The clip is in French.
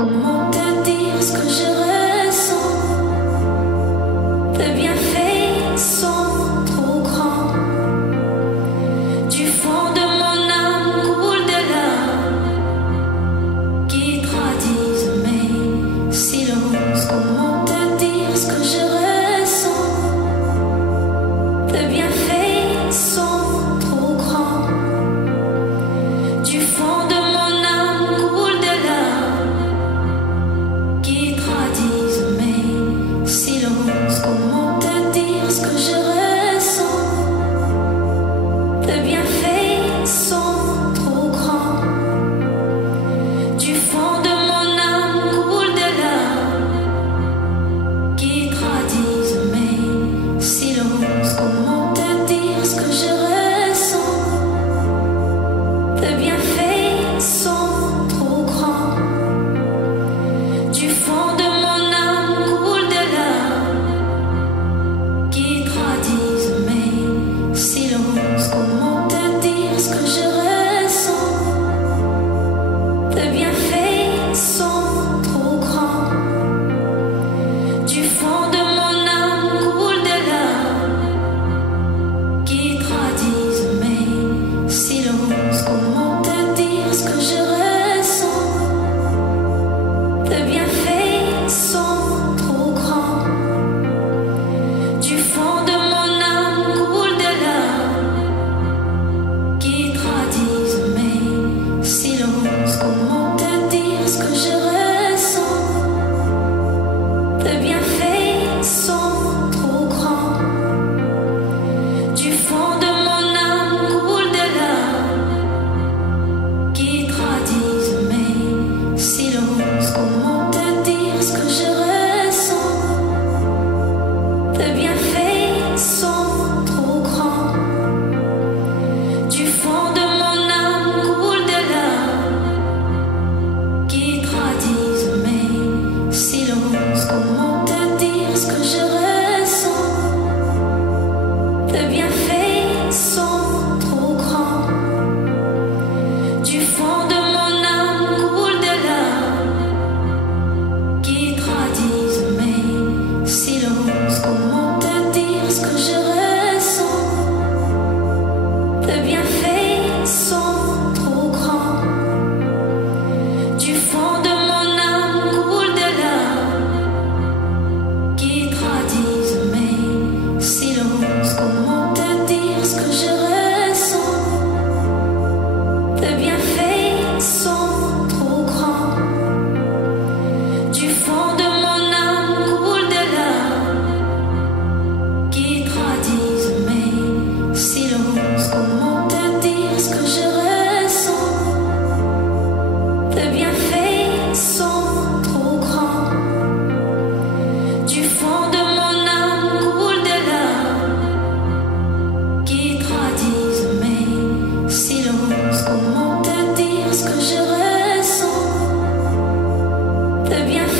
Comment te dire ce que je ressens? Tes bienfaits sont trop grands. Du fond de mon âme coulent des larmes qui traduisent mes silences. Comment te dire ce que je ressens? Tes bienfaits sont trop grands. Du fond de mon âme coulent des larmes qui traduisent mes silences. Comment te dire ce que je ressens? Tes bienfaits sont trop grands. Du fond de mon âme coulent des larmes qui traduisent mes silences. Comment te dire ce que je ressens? Tes bienfaits sont trop grands. Du fond de mon âme coulent des larmes qui traduisent mes silences. Comment te dire ce que je ressens? Tes bienfaits sont trop grands. Du fond de mon âme coulent des larmes qui traduisent mes silences. Comment te dire ce que je ressens? Tes bienfaits sont trop grands. Du fond de mon âme coulent des larmes qui traduisent mes silences. Comment te dire ce que je ressens? Tes bienfaits sont trop grands. Du fond de mon âme coulent des larmes qui traduisent mes silences. Comment te dire ce que je ressens? Tes bienfaits sont trop grands. Du fond de mon âme coulent des larmes qui traduisent mes silences. Comment te dire ce que je ressens? Tes bienfaits sont trop grands. Du fond de mon âme coulent des larmes qui traduisent mes silences. Comment te dire ce que je ressens? Tes bienfaits sont trop grands. Du fond de mon âme coulent des larmes qui traduisent mes silences. Comment te dire ce que je ressens? Tes bienfaits sont trop grands. Du fond de mon âme coulent des larmes qui traduisent mes silences. Comment te dire ce que je ressens? Tes bienfaits sont trop grands. Du fond de mon âme coulent des larmes qui traduisent mes silences. Comment te dire ce que je ressens? Tes bienfaits